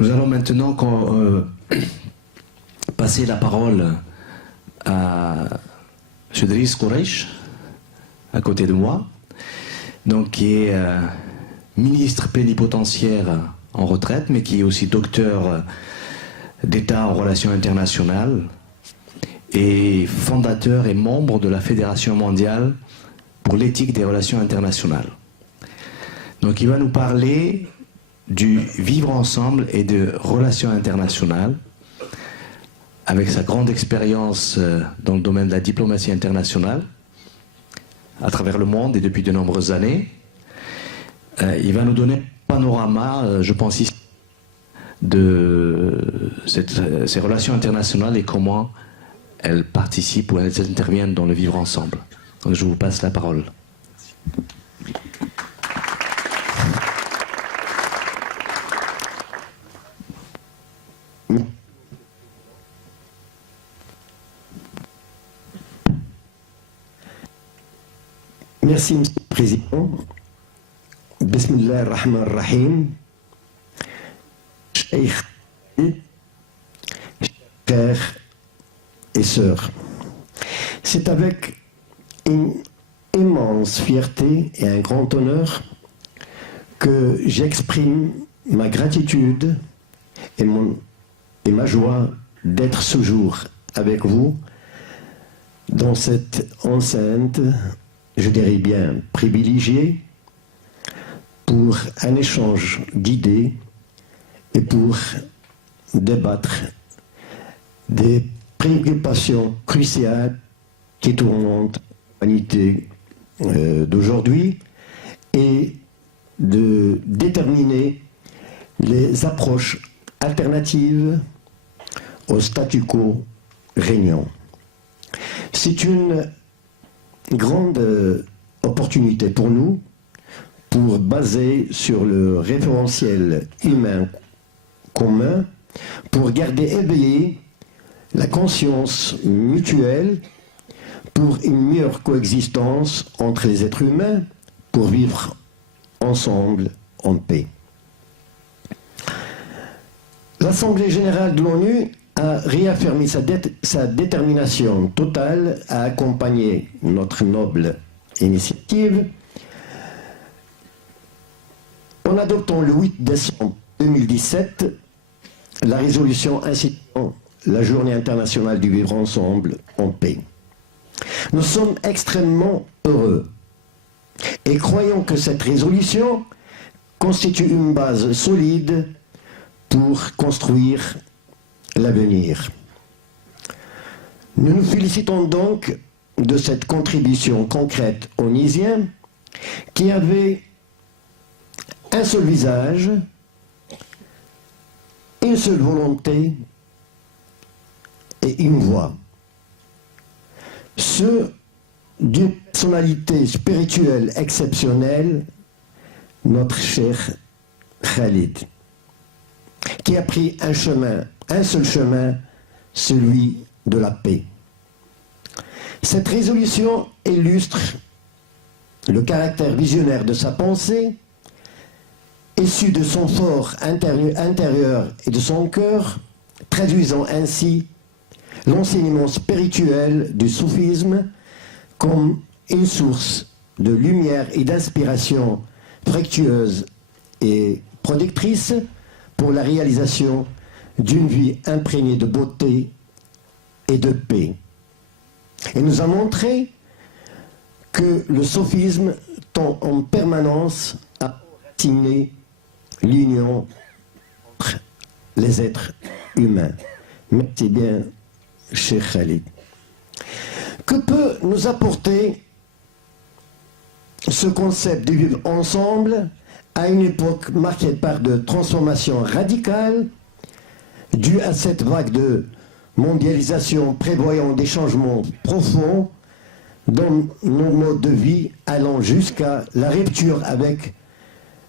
Nous allons maintenant passer la parole à M. Driss Quraish, à côté de moi, donc, qui est ministre plénipotentiaire en retraite, mais qui est aussi docteur d'État en relations internationales et fondateur et membre de la Fédération mondiale pour l'éthique des relations internationales. Donc il va nous parler du vivre ensemble et de relations internationales, avec sa grande expérience dans le domaine de la diplomatie internationale, à travers le monde et depuis de nombreuses années. Il va nous donner un panorama, je pense ici, de ces relations internationales et comment elles participent ou elles interviennent dans le vivre ensemble. Donc je vous passe la parole. Merci, Monsieur le Président. Bismillah ar-Rahman ar-Rahim. Cheikh, frères et sœurs, c'est avec une immense fierté et un grand honneur que j'exprime ma gratitude et ma joie d'être ce jour avec vous dans cette enceinte, je dirais bien privilégiée, pour un échange d'idées et pour débattre des préoccupations cruciales qui tourmentent l'humanité d'aujourd'hui et de déterminer les approches alternatives au statu quo régnant. C'est une grande opportunité pour nous pour baser sur le référentiel humain commun, pour garder éveillée la conscience mutuelle pour une meilleure coexistence entre les êtres humains, pour vivre ensemble en paix. L'Assemblée générale de l'ONU a réaffirmé sa détermination totale à accompagner notre noble initiative en adoptant le 8 décembre 2017 la résolution incitant la Journée internationale du vivre ensemble en paix. Nous sommes extrêmement heureux et croyons que cette résolution constitue une base solide pour construire l'avenir. Nous nous félicitons donc de cette contribution concrète onisienne qui avait un seul visage, une seule volonté et une voix. Ceux d'une personnalité spirituelle exceptionnelle, notre cher Khalid, qui a pris un seul chemin, celui de la paix. Cette résolution illustre le caractère visionnaire de sa pensée, issu de son fort intérieur et de son cœur, traduisant ainsi l'enseignement spirituel du soufisme comme une source de lumière et d'inspiration fructueuse et productrice pour la réalisation d'une vie imprégnée de beauté et de paix. Et nous a montré que le soufisme tend en permanence à enraciner l'union entre les êtres humains. Merci bien, cher Khalid. Que peut nous apporter ce concept de vivre ensemble à une époque marquée par de transformations radicales dues à cette vague de mondialisation prévoyant des changements profonds dans nos modes de vie, allant jusqu'à la rupture avec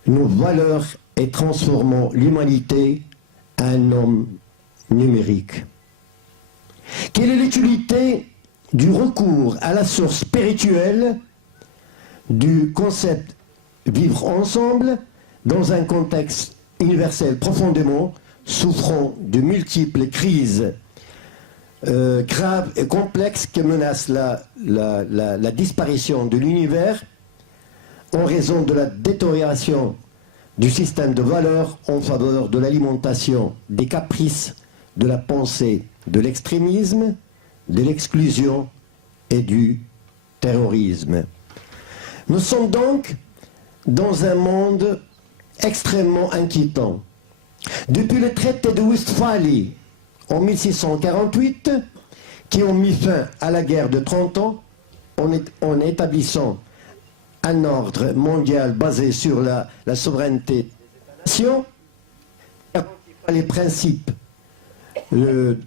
nos valeurs et transformant l'humanité en un homme numérique? Quelle est l'utilité du recours à la source spirituelle du concept vivre ensemble dans un contexte universel profondément souffrant de multiples crises graves et complexes qui menacent la disparition de l'univers en raison de la détérioration du système de valeurs en faveur de l'alimentation, des caprices, de la pensée, de l'extrémisme, de l'exclusion et du terrorisme. Nous sommes donc dans un monde extrêmement inquiétant. Depuis le traité de Westphalie en 1648, qui ont mis fin à la guerre de 30 ans en établissant un ordre mondial basé sur la souveraineté des nations, les principes de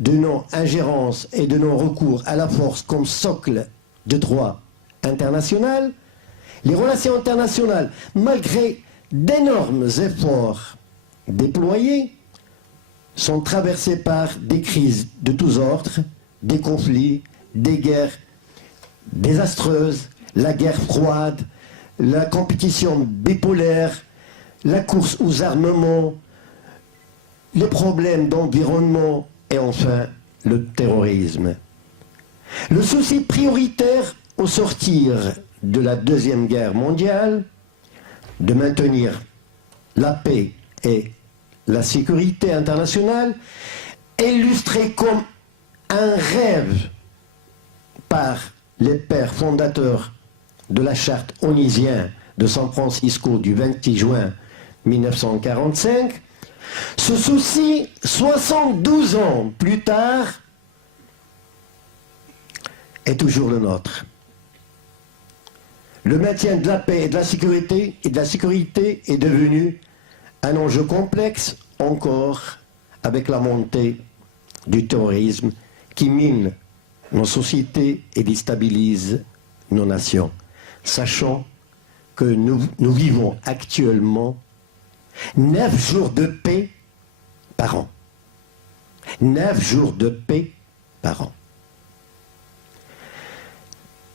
non-ingérence et de non-recours à la force comme socle de droit international, les relations internationales, malgré d'énormes efforts déployés, sont traversées par des crises de tous ordres, des conflits, des guerres désastreuses, la guerre froide, la compétition bipolaire, la course aux armements, les problèmes d'environnement et enfin le terrorisme. Le souci prioritaire au sortir de la Deuxième Guerre mondiale, de maintenir la paix et la sécurité internationale, illustré comme un rêve par les pères fondateurs de la charte onusienne de San Francisco du 26 juin 1945, ce souci, 72 ans plus tard, est toujours le nôtre. Le maintien de la paix et de la sécurité est devenu un enjeu complexe encore avec la montée du terrorisme qui mine nos sociétés et déstabilise nos nations, sachant que nous vivons actuellement 9 jours de paix par an. 9 jours de paix par an.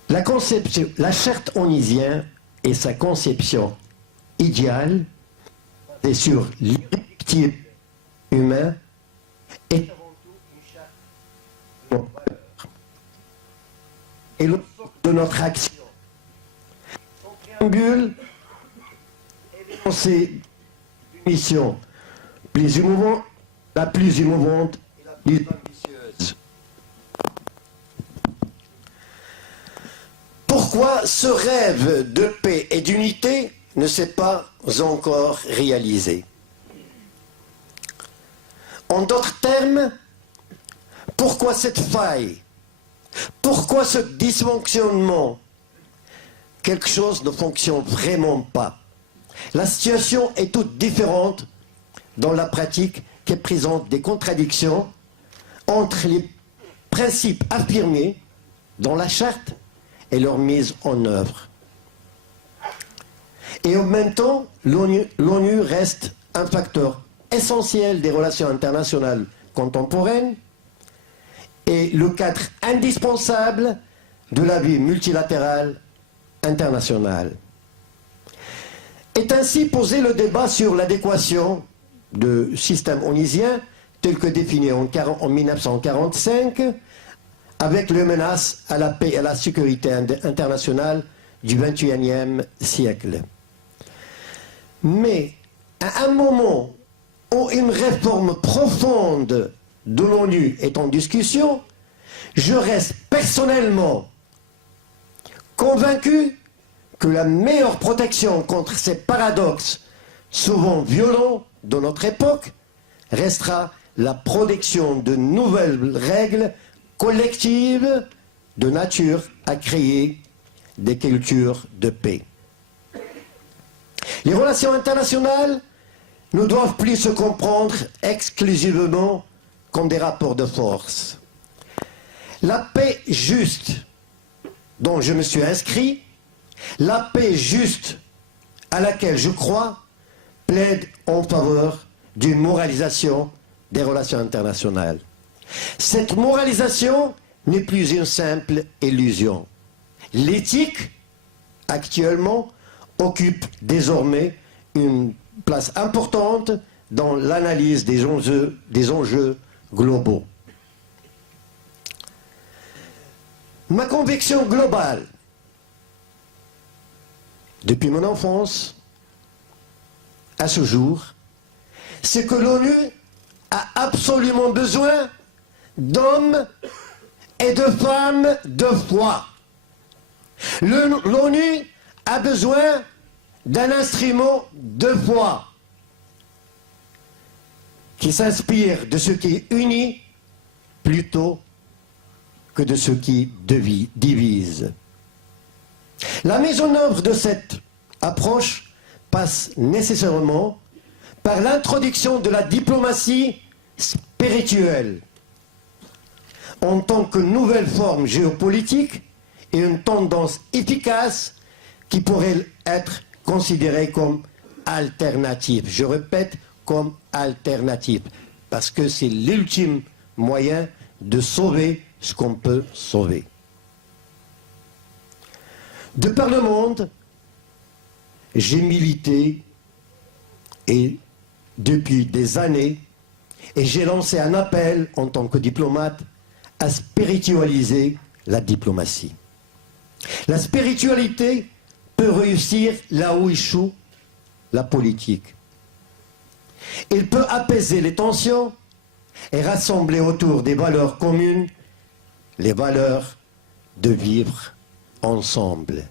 La charte onusienne et sa conception idéale et sur l'objectif humain est avant tout une charte de nos valeurs et le socle de notre action. Son préambule est l'énoncé d'une mission plus émouvante, la plus émouvante et la plus ambitieuse. Pourquoi ce rêve de paix et d'unité ne s'est pas encore réalisé? En d'autres termes, pourquoi cette faille? Pourquoi ce dysfonctionnement? Quelque chose ne fonctionne vraiment pas. La situation est toute différente dans la pratique qui présente des contradictions entre les principes affirmés dans la charte et leur mise en œuvre. Et en même temps, l'ONU reste un facteur essentiel des relations internationales contemporaines et le cadre indispensable de la vie multilatérale internationale. Est ainsi posé le débat sur l'adéquation du système onusien tel que défini en 1945 avec les menaces à la paix et à la sécurité internationale du XXIe siècle. Mais à un moment où une réforme profonde de l'ONU est en discussion, je reste personnellement convaincu que la meilleure protection contre ces paradoxes souvent violents de notre époque restera la production de nouvelles règles collectives de nature à créer des cultures de paix. Les relations internationales ne doivent plus se comprendre exclusivement comme des rapports de force. La paix juste dont je me suis inscrit, la paix juste à laquelle je crois, plaide en faveur d'une moralisation des relations internationales. Cette moralisation n'est plus une simple illusion. L'éthique, actuellement, occupe désormais une place importante dans l'analyse des enjeux globaux. Ma conviction globale, depuis mon enfance à ce jour, c'est que l'ONU a absolument besoin d'hommes et de femmes de foi. L'ONU a besoin d'un instrument de foi qui s'inspire de ce qui unit plutôt que de ce qui divise. La mise en œuvre de cette approche passe nécessairement par l'introduction de la diplomatie spirituelle en tant que nouvelle forme géopolitique et une tendance efficace qui pourrait être considérée comme alternative. Je répète, comme alternative, parce que c'est l'ultime moyen de sauver ce qu'on peut sauver. De par le monde, j'ai milité et depuis des années, et j'ai lancé un appel en tant que diplomate à spiritualiser la diplomatie. La spiritualité peut réussir là où échoue la politique. Il peut apaiser les tensions et rassembler autour des valeurs communes, les valeurs de vivre ensemble.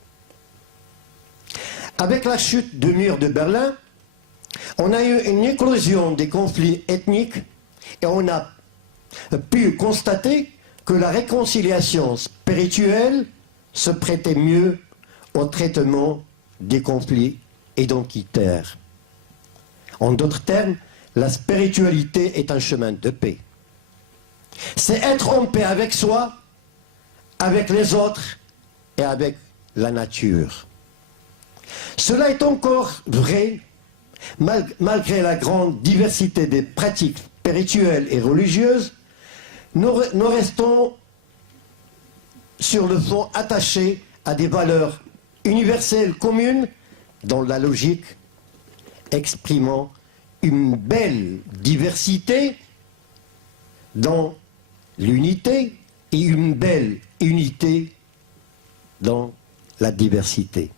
Avec la chute du mur de Berlin, on a eu une éclosion des conflits ethniques et on a pu constater que la réconciliation spirituelle se prêtait mieux au traitement des conflits identitaires. En d'autres termes, la spiritualité est un chemin de paix. C'est être en paix avec soi, avec les autres et avec la nature. Cela est encore vrai malgré la grande diversité des pratiques spirituelles et religieuses. Nous restons sur le fond attachés à des valeurs universelles communes dans la logique exprimant une belle diversité dans l'unité et une belle unité dans la diversité.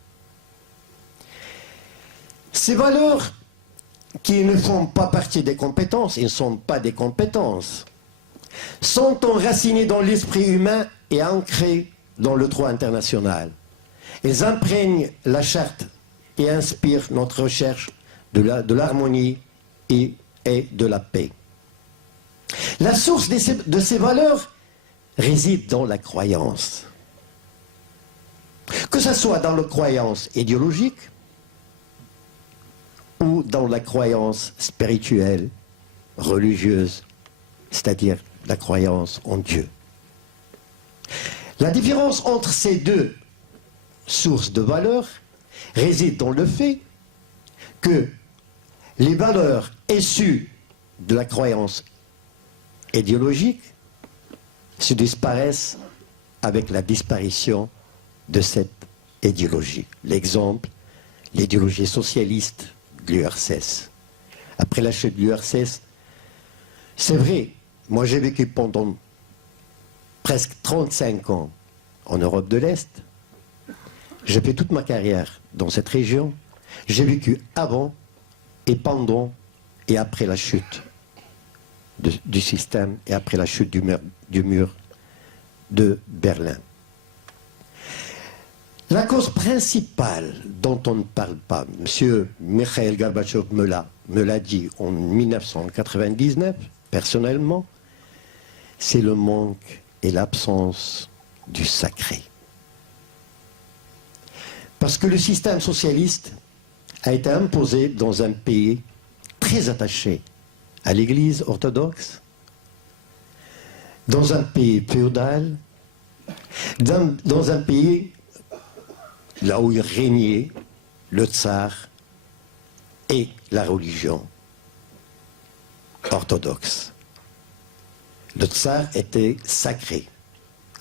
Ces valeurs qui ne font pas partie des compétences, et ne sont pas des compétences, sont enracinées dans l'esprit humain et ancrées dans le droit international. Elles imprègnent la charte et inspirent notre recherche de l'harmonie et de la paix. La source de ces valeurs réside dans la croyance. Que ce soit dans la croyance idéologique ou dans la croyance spirituelle, religieuse, c'est-à-dire la croyance en Dieu. La différence entre ces deux sources de valeurs réside dans le fait que les valeurs issues de la croyance idéologique se disparaissent avec la disparition de cette idéologie. L'exemple, l'idéologie socialiste de l'URSS. Après la chute de l'URSS, c'est vrai, moi j'ai vécu pendant presque 35 ans en Europe de l'Est. J'ai fait toute ma carrière dans cette région. J'ai vécu avant et pendant et après la chute du système et après la chute du mur de Berlin. La cause principale dont on ne parle pas, M. Mikhail Gorbatchev me l'a dit en 1999, personnellement, c'est le manque et l'absence du sacré. Parce que le système socialiste a été imposé dans un pays très attaché à l'Église orthodoxe, dans un pays féodal, dans un pays là où il régnait le tsar et la religion orthodoxe. Le tsar était sacré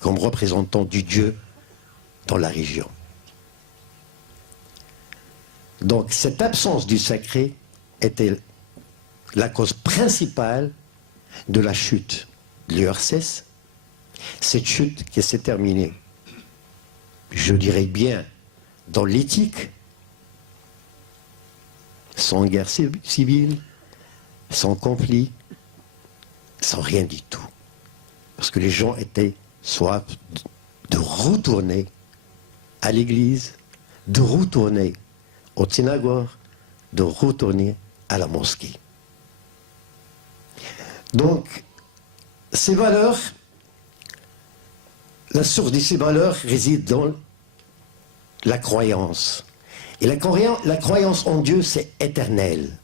comme représentant du Dieu dans la région. Donc cette absence du sacré était la cause principale de la chute de l'URSS, cette chute qui s'est terminée, je dirais bien, dans l'éthique, sans guerre civile, sans conflit, sans rien du tout. Parce que les gens étaient soif de retourner à l'église, de retourner au synagogue, de retourner à la mosquée. Donc, ces valeurs, la source de ces valeurs réside dans la croyance. Et la croyance en Dieu, c'est éternel.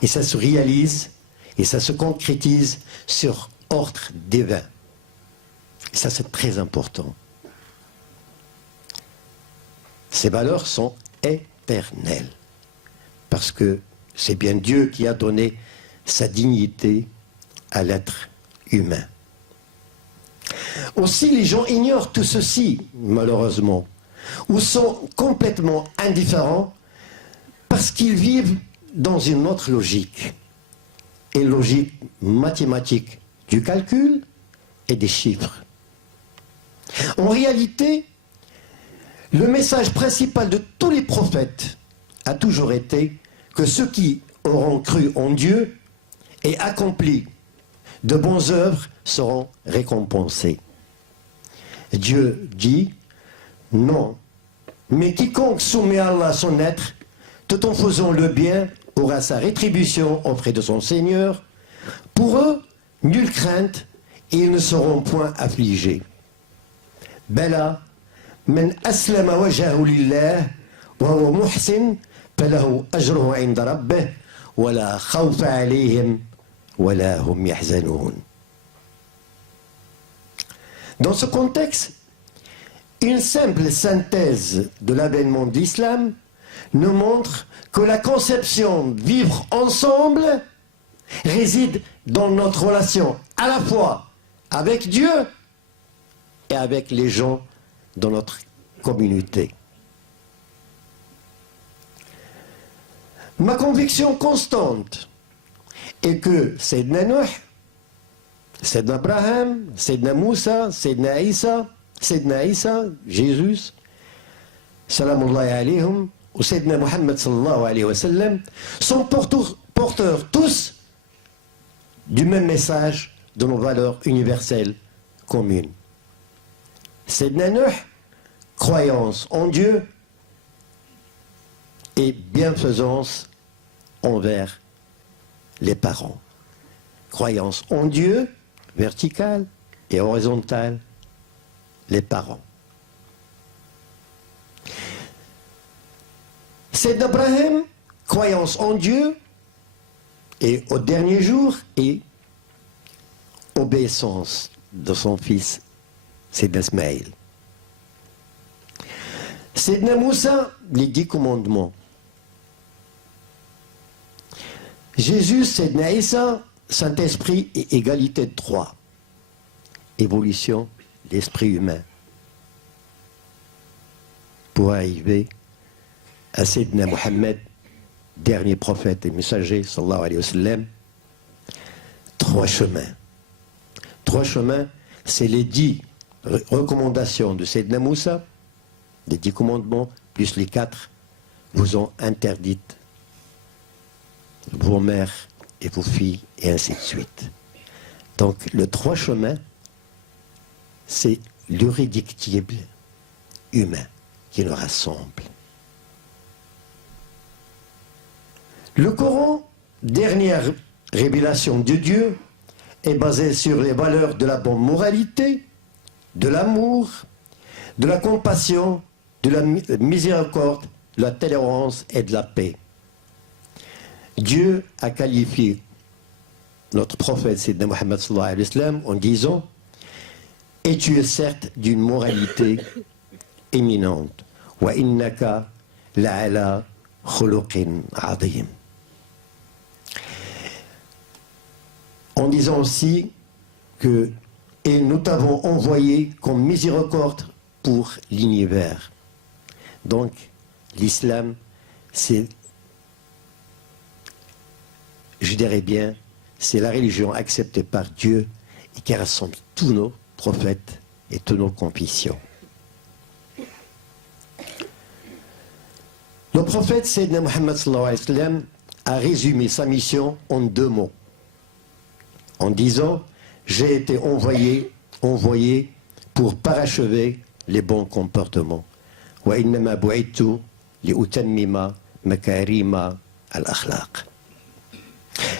Et ça se réalise et ça se concrétise sur ordre divin. Et ça, c'est très important. Ces valeurs sont éternelles. Parce que c'est bien Dieu qui a donné sa dignité à l'être humain. Aussi, les gens ignorent tout ceci, malheureusement, ou sont complètement indifférents parce qu'ils vivent dans une autre logique, une logique mathématique du calcul et des chiffres. En réalité, le message principal de tous les prophètes a toujours été que ceux qui auront cru en Dieu et accompli de bonnes œuvres seront récompensés. Dieu dit non, mais quiconque soumet à Allah son être, tout en faisant le bien, aura sa rétribution auprès de son Seigneur. Pour eux, nulle crainte, et ils ne seront point affligés. Bela, men aslama wajhahu lillah, wa huwa muhsin, falahu ajruhu inda rabbih, wa la khawfa alayhim, wa la hum yahzanoun. Dans ce contexte, une simple synthèse de l'avènement de l'islam nous montre que la conception vivre ensemble réside dans notre relation à la fois avec Dieu et avec les gens dans notre communauté. Ma conviction constante est que Sayyidina Nuh, Sayyidina Abraham, Sayyidina Moussa, Sayyidina Isa, Jésus, salamullahi alayhim, ou Sayyidina Muhammad sallallahu alayhi wa sallam, sont porteurs tous du même message de nos valeurs universelles communes. Sayyidina Nuh, croyance en Dieu et bienfaisance envers les parents. Croyance en Dieu, verticale et horizontale, les parents. C'est d'Abraham, croyance en Dieu et au dernier jour et obéissance de son fils, c'est d'Ismaël. C'est de Moussa, les 10 commandements. Jésus, c'est de Isa, Saint-Esprit et égalité de droit. Évolution de l'esprit humain. Pour arriver à Sayyidina Mohammed, dernier prophète et messager, sallallahu alayhi wa sallam, 3 chemins. 3 chemins, c'est les 10 recommandations de Sayyidina Moussa, les 10 commandements, plus les 4 vous ont interdites vos mères et vos filles, et ainsi de suite. Donc, le 3 chemins, c'est l'irréductible humain qui nous rassemble. Le Coran, dernière révélation de Dieu, est basé sur les valeurs de la bonne moralité, de l'amour, de la compassion, de la miséricorde, de la tolérance et de la paix. Dieu a qualifié notre prophète Sayyidina Muhammad sallallahu alayhi wa sallam en disant « Et tu es certes d'une moralité éminente. Wa innaka la'ala khuluqin adim. » En disant aussi que « Et nous t'avons envoyé comme miséricorde pour l'univers. » Donc, l'islam, c'est je dirais bien, c'est la religion acceptée par Dieu et qui rassemble tous nos prophètes et toutes nos convictions. Le prophète Sayyidina Muhammad sallallahu alayhi wa sallam a résumé sa mission en 2 mots, en disant « J'ai été envoyé pour parachever les bons comportements. Wa innama bu'ithtu li utammima makarima al-akhlaq »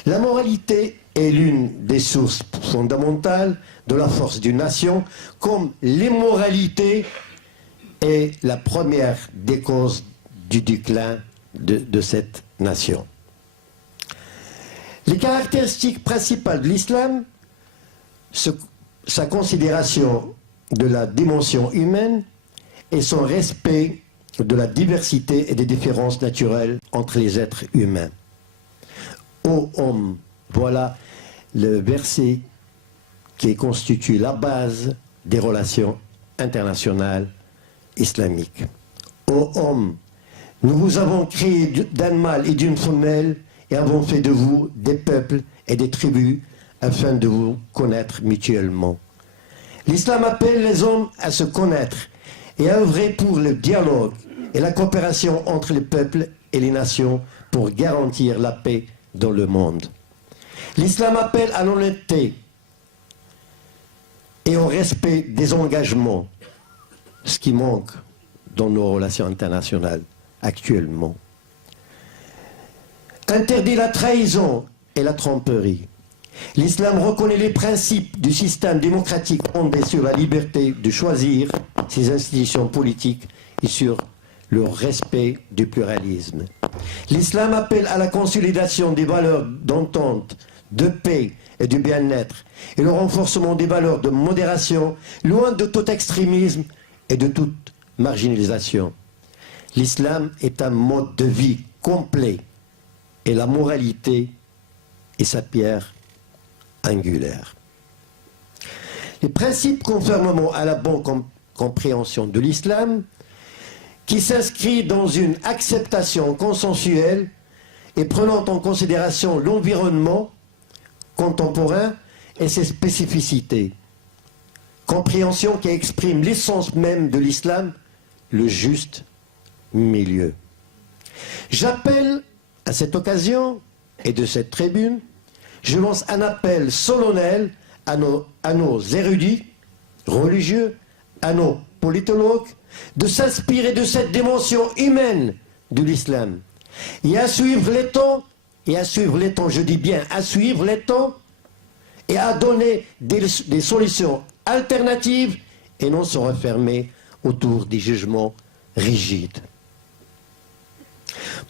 La moralité est l'une des sources fondamentales de la force d'une nation, comme l'immoralité est la première des causes du déclin de cette nation. Les caractéristiques principales de l'islam, sa considération de la dimension humaine et son respect de la diversité et des différences naturelles entre les êtres humains. Ô homme, voilà le verset qui constitue la base des relations internationales islamiques. Ô homme, nous vous avons créé d'un mâle et d'une femelle et avons fait de vous des peuples et des tribus afin de vous connaître mutuellement. L'islam appelle les hommes à se connaître et à œuvrer pour le dialogue et la coopération entre les peuples et les nations pour garantir la paix dans le monde. L'islam appelle à l'honnêteté et au respect des engagements, ce qui manque dans nos relations internationales actuellement. Interdit la trahison et la tromperie. L'islam reconnaît les principes du système démocratique fondé sur la liberté de choisir ses institutions politiques et sur le respect du pluralisme. L'islam appelle à la consolidation des valeurs d'entente, de paix et du bien-être et le renforcement des valeurs de modération, loin de tout extrémisme et de toute marginalisation. L'islam est un mode de vie complet et la moralité est sa pierre angulaire. Les principes conformément à la bonne compréhension de l'islam, qui s'inscrit dans une acceptation consensuelle et prenant en considération l'environnement contemporain et ses spécificités. Compréhension qui exprime l'essence même de l'islam, le juste milieu. J'appelle à cette occasion et de cette tribune, je lance un appel solennel à nos érudits religieux, à nos politologues, de s'inspirer de cette dimension humaine de l'islam et à suivre les temps, je dis bien à suivre les temps et à donner des solutions alternatives et non se refermer autour des jugements rigides.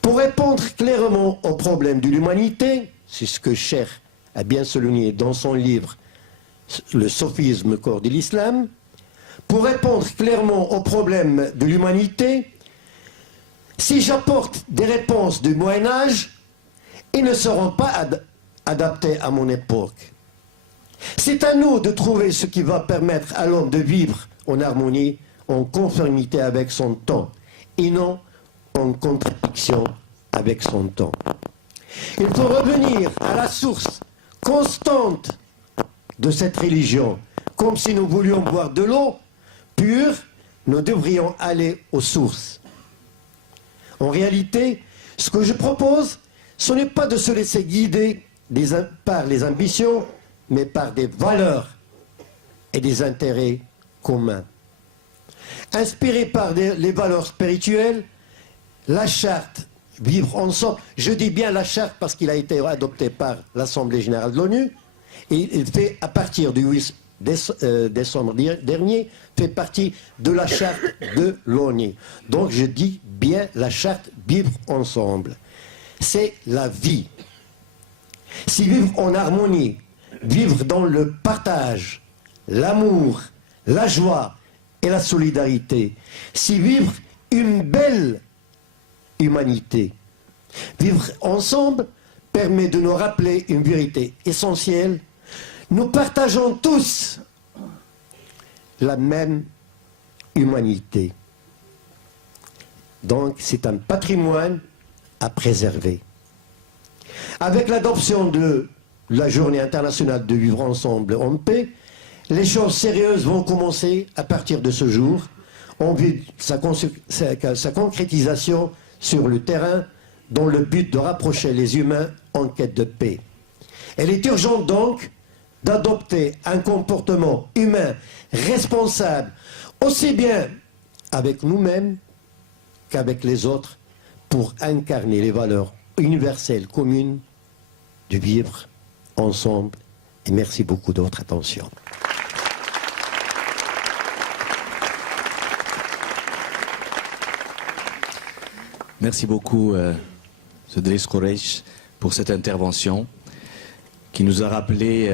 Pour répondre clairement aux problèmes de l'humanité, c'est ce que Cheikh a bien souligné dans son livre Le sophisme corps de l'islam, pour répondre clairement aux problèmes de l'humanité, si j'apporte des réponses du Moyen-Âge, ils ne seront pas adaptés à mon époque. C'est à nous de trouver ce qui va permettre à l'homme de vivre en harmonie, en conformité avec son temps, et non en contradiction avec son temps. Il faut revenir à la source constante de cette religion. Comme si nous voulions boire de l'eau pure, nous devrions aller aux sources. En réalité, ce que je propose, ce n'est pas de se laisser guider par les ambitions, mais par des valeurs et des intérêts communs. Inspiré par les valeurs spirituelles, la charte Vivre ensemble, je dis bien la charte parce qu'il a été adopté par l'Assemblée générale de l'ONU, et il fait, à partir du 8 décembre dernier, fait partie de la charte de l'ONU. Donc je dis bien la charte Vivre ensemble. C'est la vie. Si vivre en harmonie, vivre dans le partage, l'amour, la joie et la solidarité, si vivre une belle humanité, vivre ensemble permet de nous rappeler une vérité essentielle. Nous partageons tous la même humanité. Donc c'est un patrimoine à préserver. Avec l'adoption de la Journée internationale de vivre ensemble en paix, les choses sérieuses vont commencer à partir de ce jour, en vue de sa concrétisation sur le terrain, dans le but de rapprocher les humains en quête de paix. Elle est urgente donc d'adopter un comportement humain responsable, aussi bien avec nous-mêmes qu'avec les autres, pour incarner les valeurs universelles communes du vivre ensemble. Et merci beaucoup de votre attention. Merci beaucoup, Idriss Khoureiche, pour cette intervention qui nous a rappelé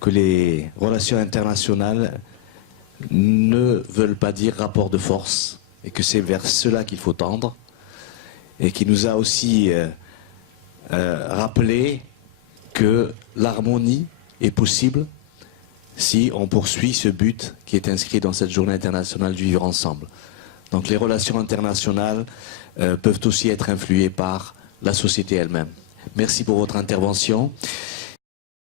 que les relations internationales ne veulent pas dire rapport de force et que c'est vers cela qu'il faut tendre, et qui nous a aussi rappelé que l'harmonie est possible si on poursuit ce but qui est inscrit dans cette journée internationale du vivre ensemble. Donc les relations internationales peuvent aussi être influées par la société elle-même. Merci pour votre intervention.